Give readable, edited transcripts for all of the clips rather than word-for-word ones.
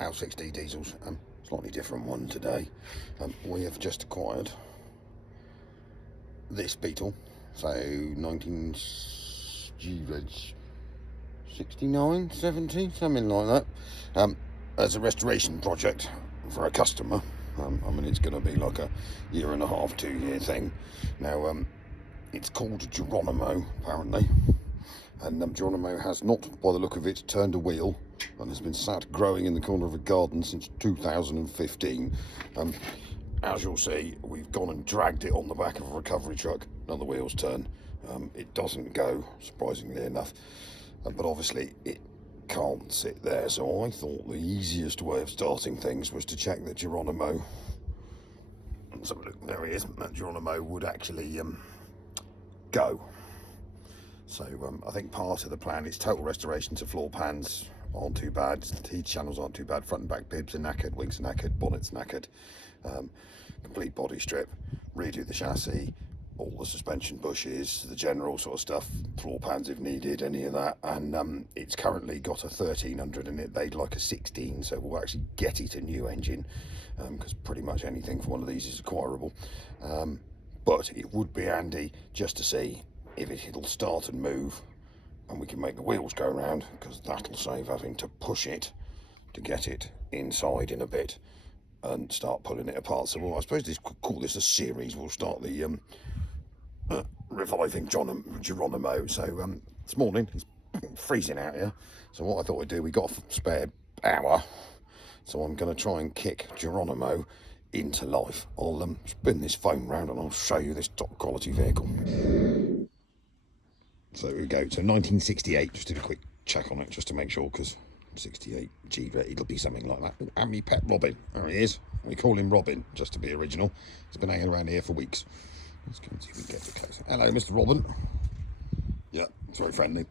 L6D diesels, slightly different one today. We have just acquired this Beetle, so 1969, 70, something like that, as a restoration project for a customer. I mean, it's going to be like a 1.5 to 2 year thing. Now, it's called Geronimo, apparently, and Geronimo has not, by the look of it, turned a wheel and has been sat growing in the corner of a garden since 2015. As you'll see, we've gone and dragged it on the back of a recovery truck. None of the wheels turn. It doesn't go, surprisingly enough, but obviously it can't sit there, so I thought the easiest way of starting things was to check that Geronimo, so look, there he is, that Geronimo would actually go. So I think part of the plan is total restoration to floor pans aren't too bad, heat channels aren't too bad, front and back bibs are knackered, wings are knackered, bonnet's knackered, complete body strip, redo the chassis, all the suspension bushes, the general sort of stuff, floor pans if needed, any of that. And it's currently got a 1300 in it. They'd like a 16, so we'll actually get it a new engine, because pretty much anything for one of these is acquirable. But it would be handy just to see if it'll start and move and we can make the wheels go around, because that'll save having to push it to get it inside in a bit and start pulling it apart. So well, I suppose this could call this a series. We'll start the reviving Geronimo. So this morning it's freezing out here, so what I thought we'd do, we got a spare hour, so I'm going to try and kick Geronimo into life. I'll spin this phone round and I'll show you this top quality vehicle. So here we go. So 1968, just did a quick check on it just to make sure, because 68 G, it'll be something like that. And me pet Robin, there he is. We call him Robin just to be original. He's been hanging around here for weeks. Let's go and see if we can get a bit closer. Hello, Mr. Robin. Yeah, it's very friendly.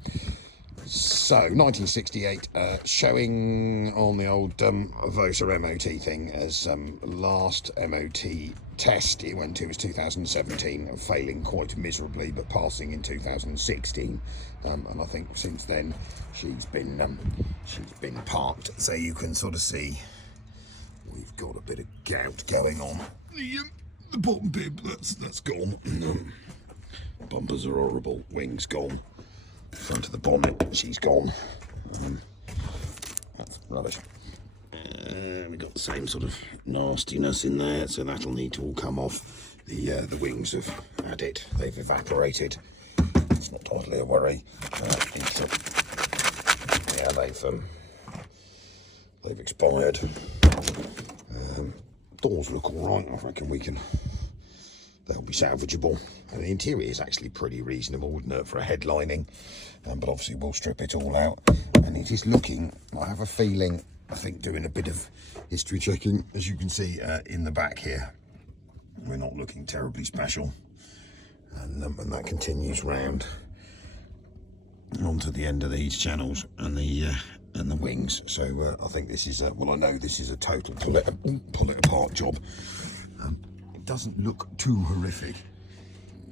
So 1968, showing on the old Vosa MOT thing as last MOT test it went to was 2017, failing quite miserably but passing in 2016, and I think since then she's been parked, so you can sort of see we've got a bit of gout going on. The bottom bib, that's gone. Bumpers are horrible, wings gone. Front of the bonnet, she's gone. That's rubbish. We've got the same sort of nastiness in there, so that'll need to all come off. The wings have had it; they've evaporated. It's not totally a worry. Yeah, they've expired. Doors look all right. I reckon they'll be salvageable. And the interior is actually pretty reasonable, wouldn't it, for a headlining? But obviously we'll strip it all out. And it is looking, I have a feeling, I think doing a bit of history checking, as you can see in the back here, we're not looking terribly special. And that continues round onto the end of these channels and the wings. So I think this is, well, I know this is a total pull it apart job. Doesn't look too horrific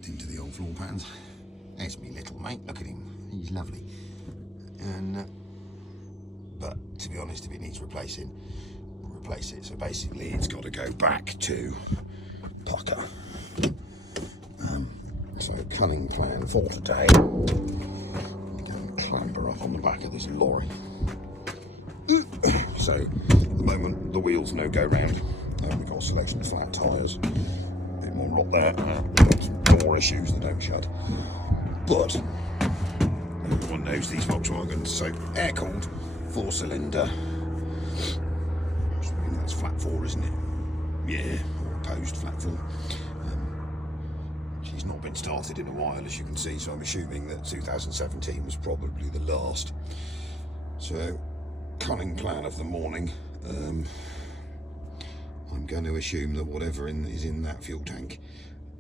into the old floor pans. There's me little mate, look at him, he's lovely. And but to be honest, if it needs replacing, we'll replace it. So basically it's got to go back to pucker. So cunning plan for today, go and clamber up on the back of this lorry. So at the moment the wheels no go round. We've got a selection of flat tyres, a bit more rot there, some door issues that don't shut. But everyone knows these Volkswagens, so air-cooled, 4-cylinder. That's flat 4, isn't it? Yeah, or opposed flat 4. She's not been started in a while, as you can see, so I'm assuming that 2017 was probably the last. So, cunning plan of the morning. I'm going to assume that whatever is in that fuel tank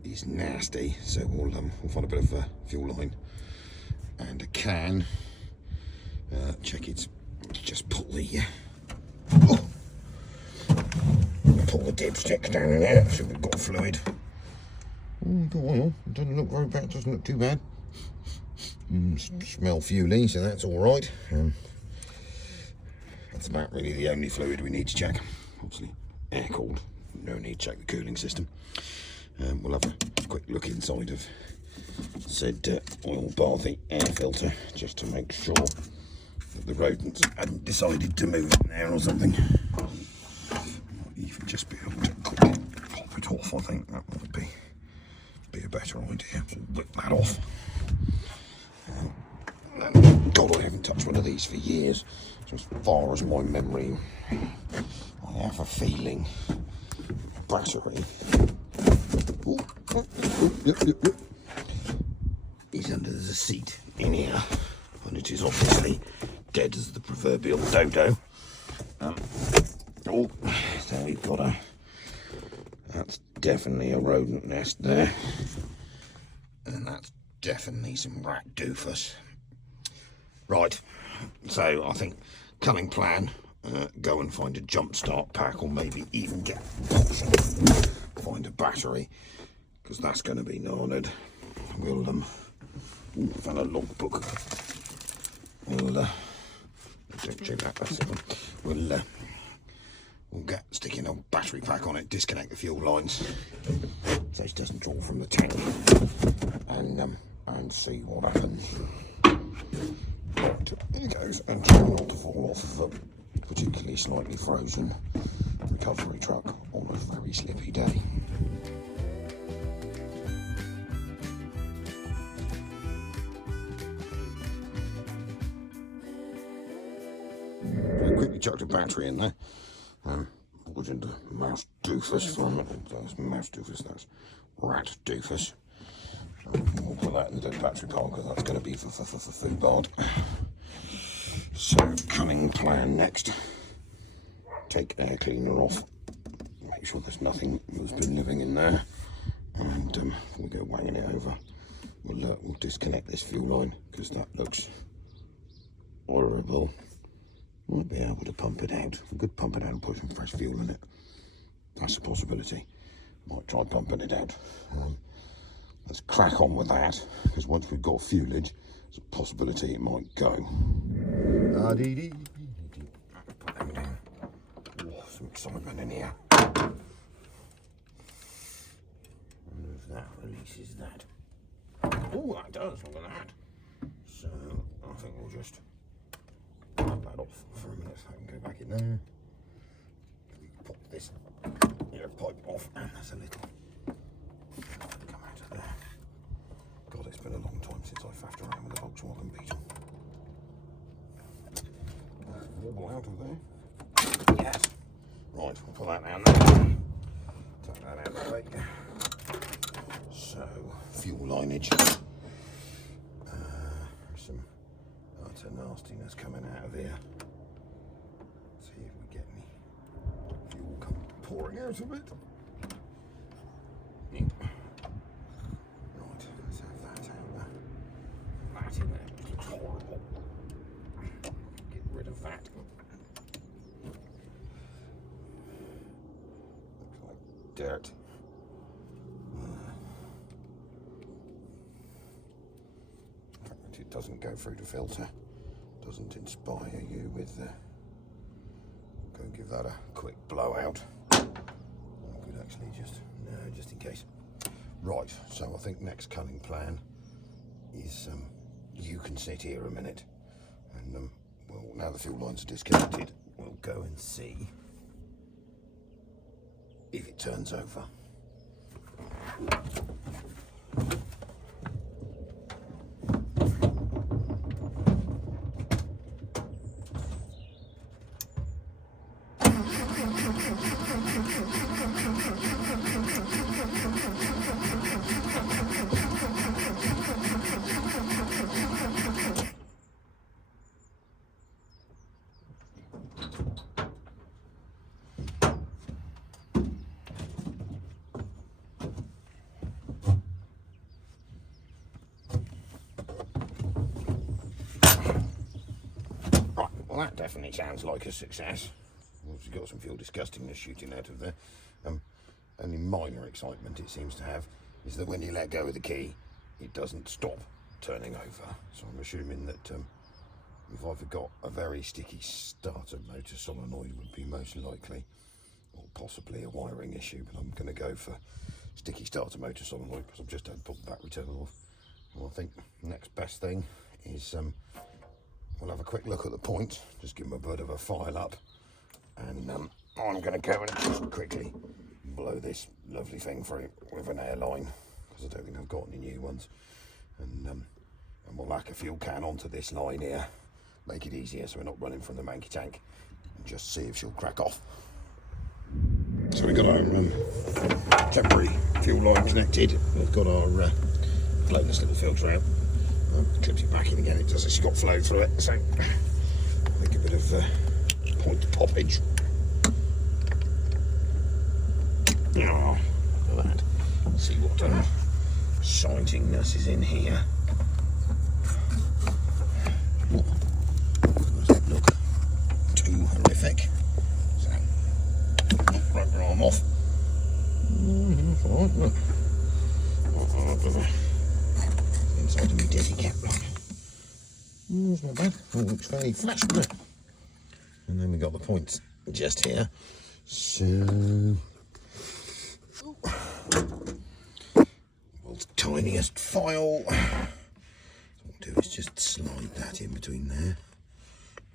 is nasty, so we'll find a bit of a fuel line and a can. Check it. Just pull the dipstick down in there, so we've got fluid. Got oil. It doesn't look very bad. Doesn't look too bad. Smell fuely, so that's all right. That's about really the only fluid we need to check. Obviously air cooled, no need to check the cooling system. We'll have a quick look inside of said oil bathy air filter just to make sure that the rodents hadn't decided to move in there or something. Might even just be able to quickly pop it off. I think that might be a better idea. So rip that off. God, I haven't touched one of these for years. So as far as my memory, I have a feeling battery is under the seat in here, and it is obviously dead as the proverbial dodo. So we've got that's definitely a rodent nest there, and that's definitely some rat doofus. Right, so I think cunning plan, go and find a jump start pack, or maybe even find a battery, because that's going to be gnarled. We'll found a logbook. We'll don't check that. That's it. We'll get sticking a battery pack on it, disconnect the fuel lines so it doesn't draw from the tank, and see what happens. Right, here goes, and try not to fall off of a particularly slightly frozen recovery truck on a very slippy day. I quickly chucked a battery in there. Put into mouse doofus from it. That's mouse doofus, that's rat doofus. We'll put that in the battery pile because that's going to be for food bard. So, cunning plan next. Take air cleaner off. Make sure there's nothing that's been living in there. And we'll go wanging it over. We'll disconnect this fuel line because that looks horrible. Might be able to pump it out. We could pump it out and put some fresh fuel in it. That's a possibility. Might try pumping it out. Let's crack on with that, because once we've got fuelage, there's a possibility it might go. Put them down. Oh, some excitement in here. And if that releases that. Oh, that does, look at that. So, I think we'll just pop that off for a minute so I can go back in there. Pop this air pipe off, and that's a little come out of there. God, it's been a long time since I've faffed around with a Volkswagen Beetle. Wobble out of there. Yes. Right, we'll put that down there. Take that out of the way. So, fuel lineage. Some utter nastiness coming out of here. See if we get any fuel come pouring out of it. Yep. Right, let's have that out there. That in there, which looks horrible. Get rid of that. Looks like dirt. It doesn't go through the filter, doesn't inspire you with go and give that a quick blowout. I could actually just in case. Right, so I think next cunning plan is you can sit here a minute, and well, now the fuel lines are disconnected, we'll go and see if it turns over. Well, that definitely sounds like a success. We've got some fuel disgustingness shooting out of there. Only minor excitement it seems to have is that when you let go of the key, it doesn't stop turning over. So I'm assuming that if I've got a very sticky starter motor solenoid would be most likely, or possibly a wiring issue, but I'm going to go for sticky starter motor solenoid because I've just had to put the battery terminal off. And I think the next best thing is we'll have a quick look at the point, just give them a bit of a file up, and I'm going to go and just quickly blow this lovely thing through with an airline because I don't think I've got any new ones, and we'll lack a fuel can onto this line here, make it easier so we're not running from the manky tank, and just see if she'll crack off. So we've got our temporary fuel line connected. We've got our flowless little filter out. Clips it back in again. It does. It's got flow through it, so make a bit of point poppage. Oh, look at that. Let's see what sightingness is in here. Doesn't look too horrific. So, rubber arm off. That's all right, look. Inside of my desi cap block. It's not bad. Oh, looks fairly flash, doesn't it? And then we got the points just here. So, world's tiniest file. So what we'll do is just slide that in between there.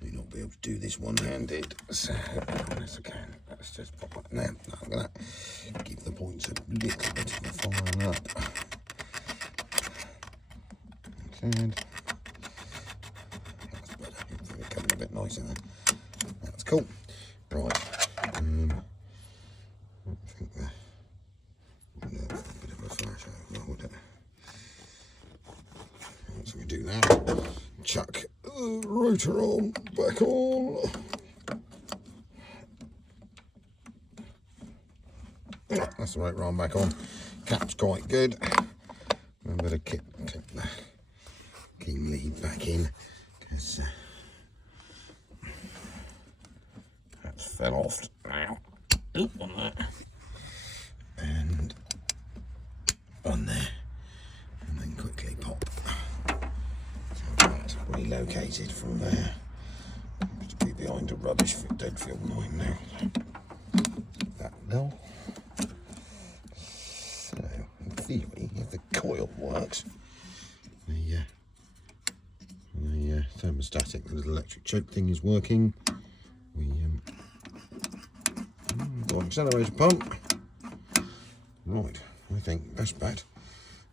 May not be able to do this one-handed, so unless I can, let's just pop that in there. I'm gonna give the points a little bit of a fire up. And that's better. It's becoming a bit nicer then. That's cool. Right. I think that would a bit of a flash over, would it? Right, so we do that. Chuck the rotor arm back on. That's the rotor arm back on. Cap's quite good. Remember to keep the keen lead back in because that's fell off now. Oop, on that. And on there. And then quickly pop. So that's relocated from there. To be behind a rubbish dead fuel line now. That will. So, in theory, if the coil works, the thermostatic, the little electric choke thing is working. We got an accelerator pump. Right, I think that's bad.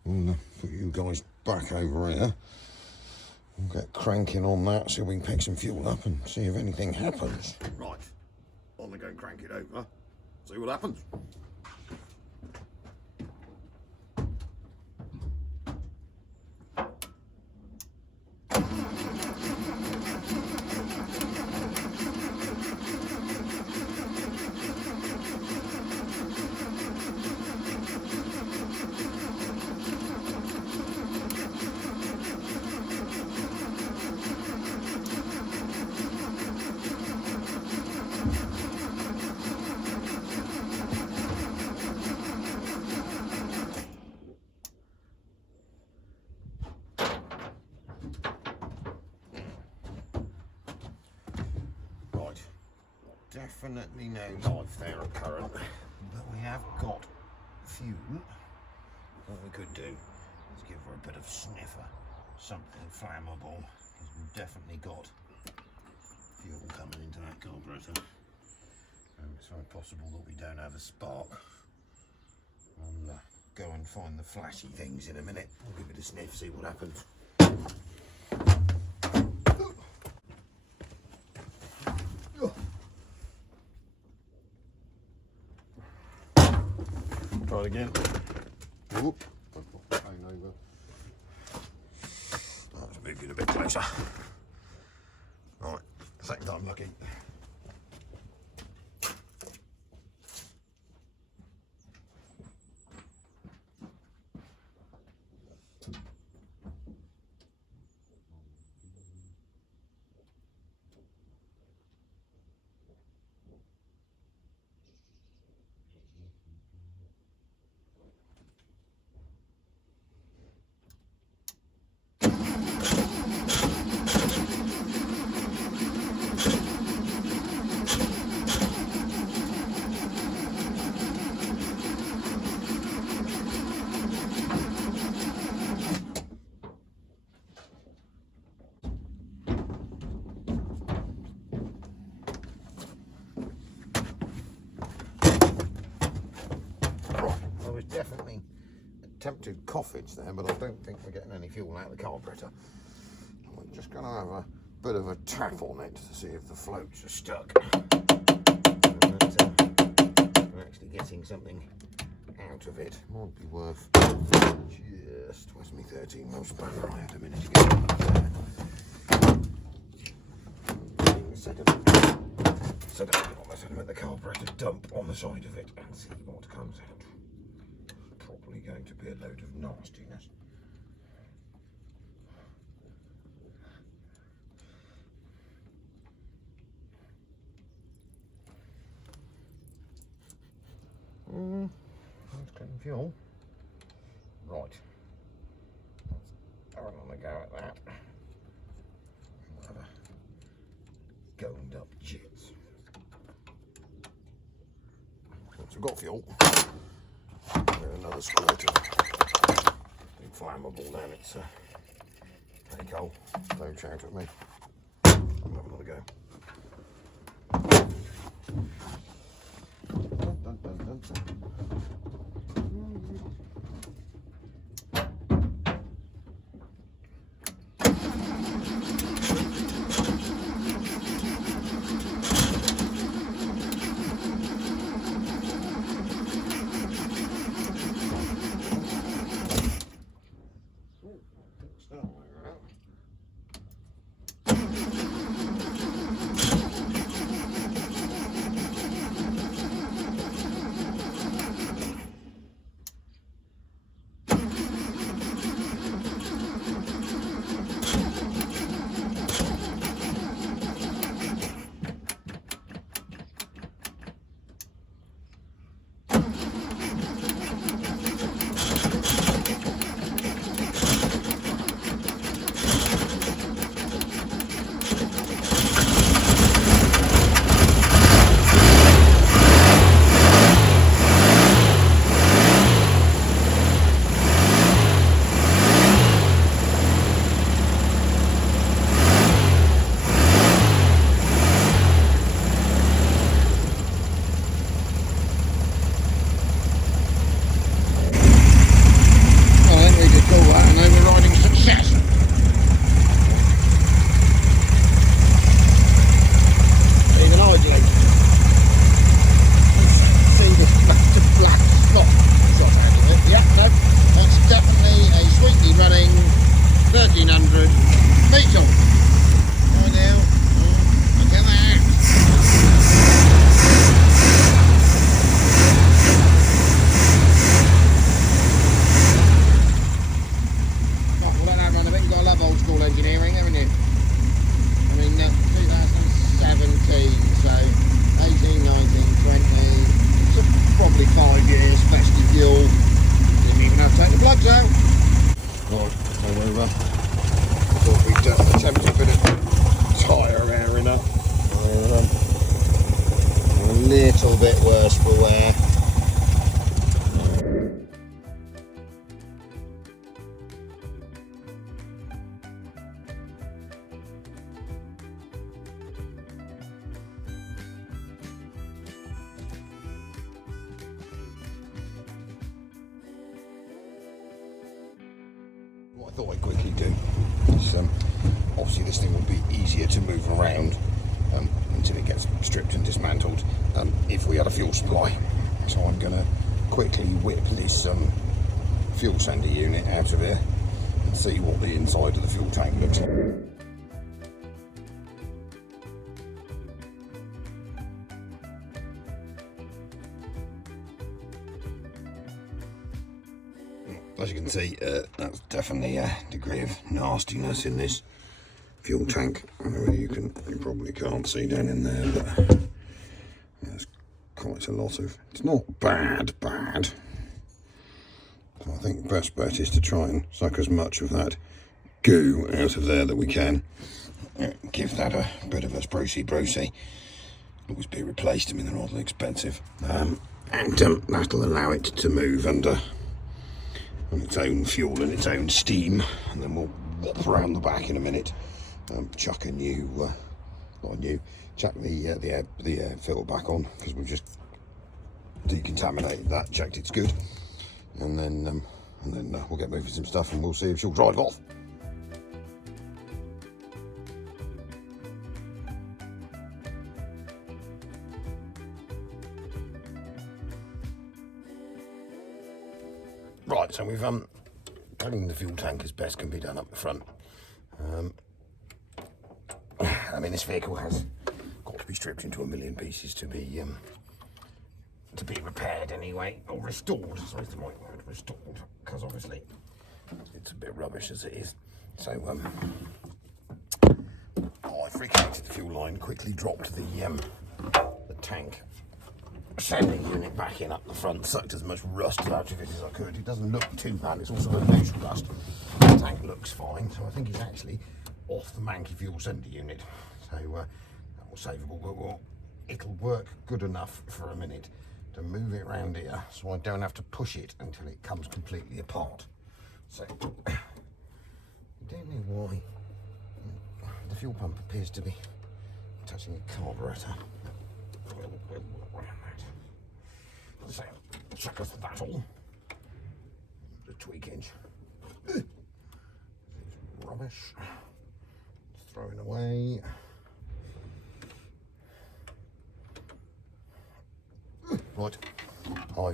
We'll put you guys back over here. We'll get cranking on that, so we can pick some fuel up and see if anything happens. Right, I'm gonna go crank it over, see what happens. Definitely no life there at current, but we have got fuel. What we could do is give her a bit of sniffer, something flammable, because we've definitely got fuel coming into that carburetor. It's very possible that we don't have a spark. I'll go and find the flashy things in a minute. We'll give it a sniff, see what happens. Try it again. Whoop. Hang over. Let's move it a bit closer. Right, second time lucky. attempted coffage there, but I don't think we're getting any fuel out of the carburetor. We're just going to have a bit of a tap on it to see if the floats are stuck. We're actually getting something out of it. Might be worth just, where's my 13 mil spanner I had a minute ago? Set it on the side of the carburetor, dump on the side of it and see what comes out. Probably going to be a load of nastiness. That's getting fuel. Right. Let's have another go at that. We'll have a gold up jits. Once we've got fuel, another squirt of inflammable then it's take coal. Don't shout at me. I'll have another go. Little bit worse for wear. What I thought I'd quickly do is obviously this thing will be easier to move around until it gets stripped and dismantled if we had a fuel supply. So I'm going to quickly whip this fuel sender unit out of here and see what the inside of the fuel tank looks like. As you can see, that's definitely a degree of nastiness in this fuel tank. I know you probably can't see down in there, but there's quite a lot of. It's not bad. So I think the best bet is to try and suck as much of that goo out of there that we can. Give that a bit of a sprucey. Always be replaced. I mean, they're rather expensive, and that'll allow it to move under on its own fuel and its own steam, and then we'll whop around the back in a minute, chuck a new, chuck the air filter back on, because we've just decontaminated that, checked it's good, and then and then we'll get moving some stuff and we'll see if she'll drive off. Right, so we've plugging the fuel tank as best can be done up the front. I mean, this vehicle has got to be stripped into a million pieces to be repaired anyway, or restored. Sorry, the right word, restored, because obviously it's a bit rubbish as it is. So I reconnected the fuel line, quickly dropped the tank sending unit back in up the front, sucked as much rust out of it as I could. It doesn't look too bad, it's also a loose rust. The tank looks fine, so I think it's actually off the manky fuel sender unit. So that was savable, but it'll work good enough for a minute to move it around here so I don't have to push it until it comes completely apart. So I don't know why the fuel pump appears to be touching the carburetor. So check us that all. The tweak inch. It's rubbish. It's thrown away. Right, I've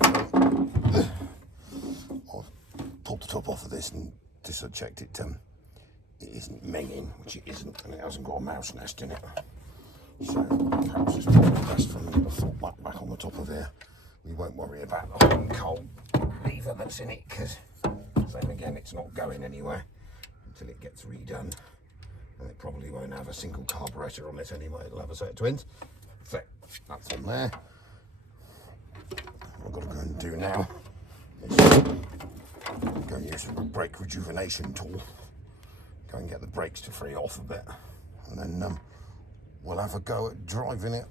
pulled the top off of this and just checked it. It isn't minging, which it isn't, and it hasn't got a mouse nest in it. So perhaps it's probably best for me to put that back on the top of here. We won't worry about the hot and cold lever that's in it, because same again, it's not going anywhere until it gets redone, and it probably won't have a single carburetor on it anyway. It'll have a set of twins. So that's on there. What I've got to go and do now is go and use a brake rejuvenation tool, go and get the brakes to free off a bit, and then we'll have a go at driving it.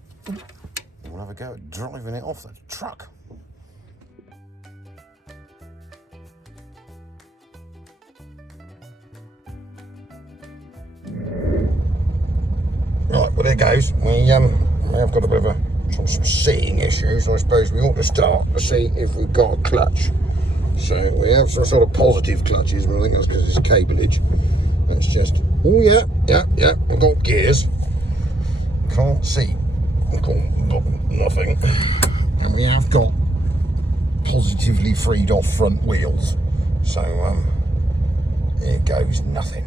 We'll have a go at driving it off the truck. Right, well there goes. We have got a bit of some seeing issues. I suppose we ought to start to see if we've got a clutch. So we have some sort of positive clutches, but I think that's because it's cableage. That's just, oh yeah, I've got gears. Can't see. I've got nothing. And we have got positively freed off front wheels. So here goes nothing.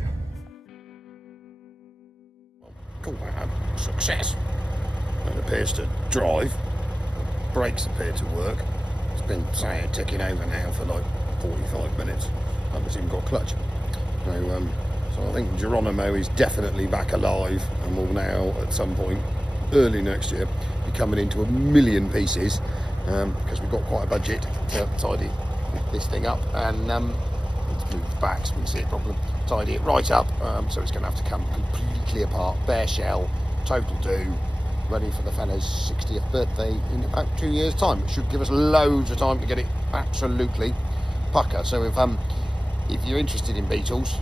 Call that a success. It appears to drive. Brakes appear to work. It's been ticking over now for like 45 minutes. I haven't even got clutch. So I think Geronimo is definitely back alive and will now at some point early next year be coming into a million pieces, because we've got quite a budget to tidy this thing up, and let's move the back so we can see it properly, tidy it right up, so it's going to have to come completely apart, bare shell, total do, ready for the fella's 60th birthday in about 2 years time. It should give us loads of time to get it absolutely pucker. So if you're interested in Beetles,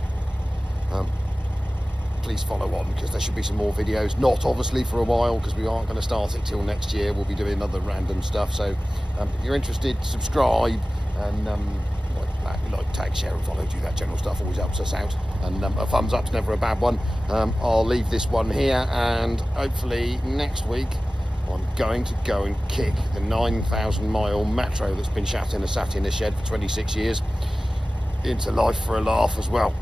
please follow on, because there should be some more videos, not obviously for a while because we aren't going to start it till next year. We'll be doing other random stuff, so if you're interested, subscribe, and like, tag, share and follow, do that general stuff, always helps us out, and a thumbs up's never a bad one. I'll leave this one here, and hopefully next week I'm going to go and kick the 9,000 mile Metro that's been sat in a shed for 26 years into life for a laugh as well.